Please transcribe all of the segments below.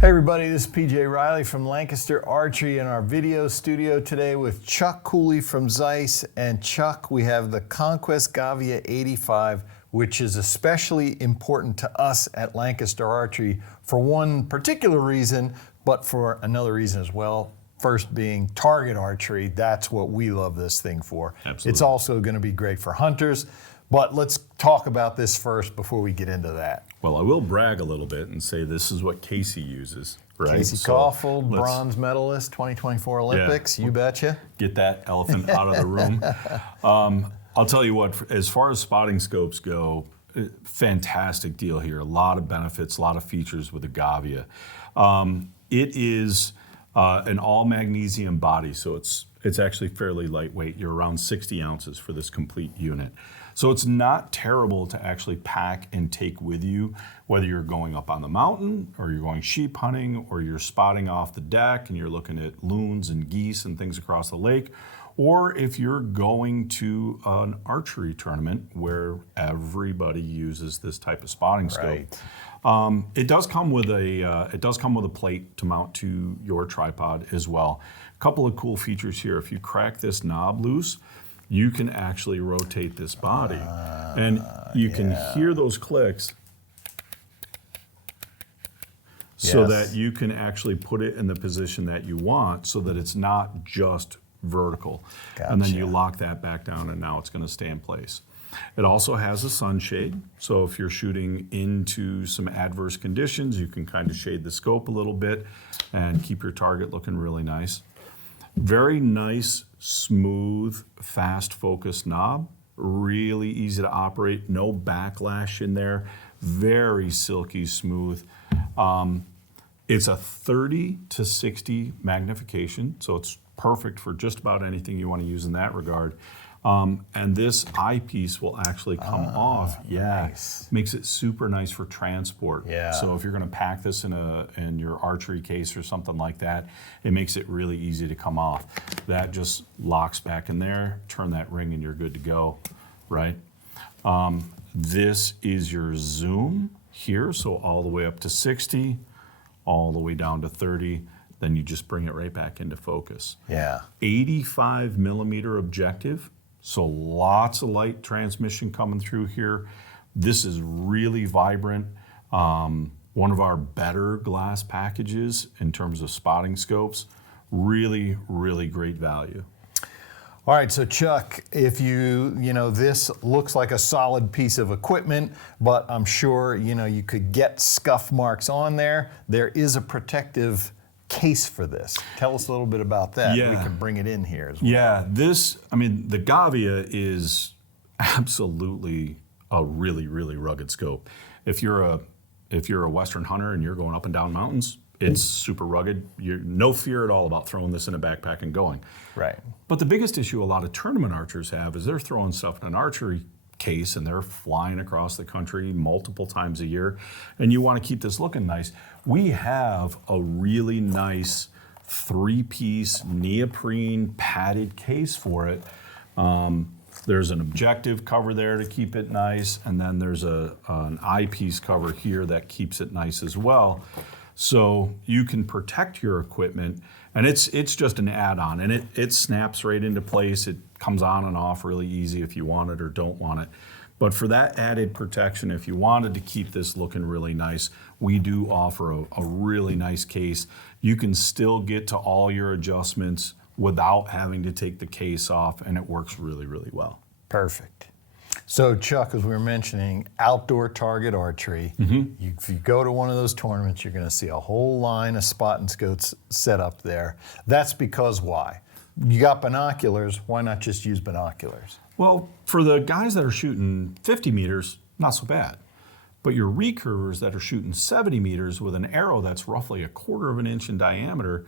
Hey everybody, this is PJ Riley from Lancaster Archery in our video studio today with Chuck Cooley from Zeiss. And Chuck, we have the Conquest Gavia 85, which is especially important to us at Lancaster Archery for one particular reason, but for another reason as well. First being target archery, that's what we love this thing for. Absolutely. It's also going to be great for hunters, but let's talk about this first before we get into that. Well, I will brag a little bit and say this is what Casey uses, right? Casey Caulfield, bronze medalist, 2024 Olympics, you betcha. Get that elephant out of the room. I'll tell you what, as far as spotting scopes go, fantastic deal here. A lot of benefits, a lot of features with the Gavia. It is an all magnesium body, so it's actually fairly lightweight. You're around 60 ounces for this complete unit. So it's not terrible to actually pack and take with you, whether you're going up on the mountain or you're going sheep hunting or you're spotting off the deck and you're looking at loons and geese and things across the lake, or if you're going to an archery tournament where everybody uses this type of spotting scope. Right. It does come with a plate to mount to your tripod as well. A couple of cool features here. If you crack this knob loose, you can actually rotate this body, and you can hear those clicks so that you can actually put it in the position that you want so that it's not just vertical. Gotcha. And then you lock that back down and now it's going to stay in place. It also has a sunshade, so if you're shooting into some adverse conditions, you can kind of shade the scope a little bit and keep your target looking really nice. Very nice, smooth, fast focus knob. Really easy to operate, no backlash in there. Very silky smooth. It's a 30 to 60 magnification, so it's perfect for just about anything you want to use in that regard. And this eyepiece will actually come off. Yeah, nice. Makes it super nice for transport. Yeah. So if you're going to pack this in your archery case or something like that, it makes it really easy to come off. That just locks back in there. Turn that ring, and you're good to go. Right. This is your zoom here, so all the way up to 60, all the way down to 30. Then you just bring it right back into focus. Yeah. 85 millimeter objective. So lots of light transmission coming through here. This is really vibrant. One of our better glass packages in terms of spotting scopes. Really, really great value. All right, so Chuck, if this looks like a solid piece of equipment, but I'm sure, you could get scuff marks on there. There is a protective case for this. Tell us a little bit about that. Yeah. We can bring it in here as well. Yeah, the Gavia is absolutely a really, really rugged scope. If you're a Western hunter and you're going up and down mountains, it's super rugged. You're no fear at all about throwing this in a backpack and going. Right. But the biggest issue a lot of tournament archers have is they're throwing stuff in an archery case and they're flying across the country multiple times a year, and you want to keep this looking nice. We have a really nice 3-piece neoprene padded case for it. There's an objective cover there to keep it nice, and then there's an eyepiece cover here that keeps it nice as well. So you can protect your equipment, and it's just an add-on, and it snaps right into place. It comes on and off really easy if you want it or don't want it. But for that added protection, if you wanted to keep this looking really nice, we do offer a really nice case. You can still get to all your adjustments without having to take the case off, and it works really, really well. Perfect. So Chuck, as we were mentioning, outdoor target archery, if you go to one of those tournaments, you're going to see a whole line of spotting scopes set up there. That's because why? You got binoculars, why not just use binoculars? Well, for the guys that are shooting 50 meters, not so bad. But your recurvers that are shooting 70 meters with an arrow that's roughly 1/4 of an inch in diameter,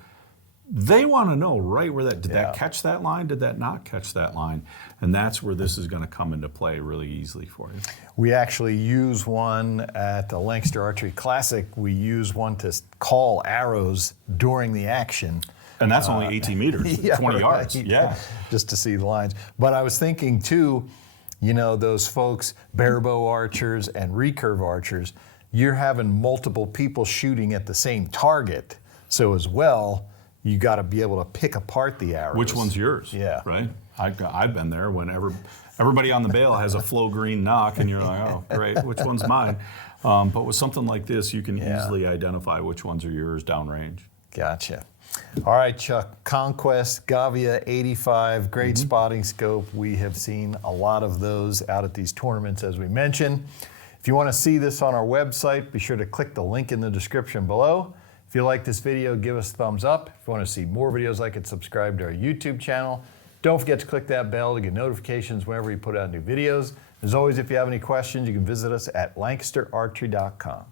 they want to know right where did that catch that line? Did that not catch that line? And that's where this is going to come into play really easily for you. We actually use one at the Lancaster Archery Classic. We use one to call arrows during the action. And that's only 18 meters, 20 yards. Yeah. Just to see the lines. But I was thinking too, those folks, barebow archers and recurve archers, you're having multiple people shooting at the same target. So as well, you got to be able to pick apart the arrows. Which one's yours? Yeah. Right? I've been there when everybody on the bale has a flow green knock, and you're like, oh, great, which one's mine? But with something like this, you can easily identify which ones are yours downrange. Gotcha. All right, Chuck, Conquest Gavia 85, great spotting scope. We have seen a lot of those out at these tournaments, as we mentioned. If you want to see this on our website, be sure to click the link in the description below. If you like this video, give us a thumbs up. If you want to see more videos like it, subscribe to our YouTube channel. Don't forget to click that bell to get notifications whenever we put out new videos. As always, if you have any questions, you can visit us at lancasterarchery.com.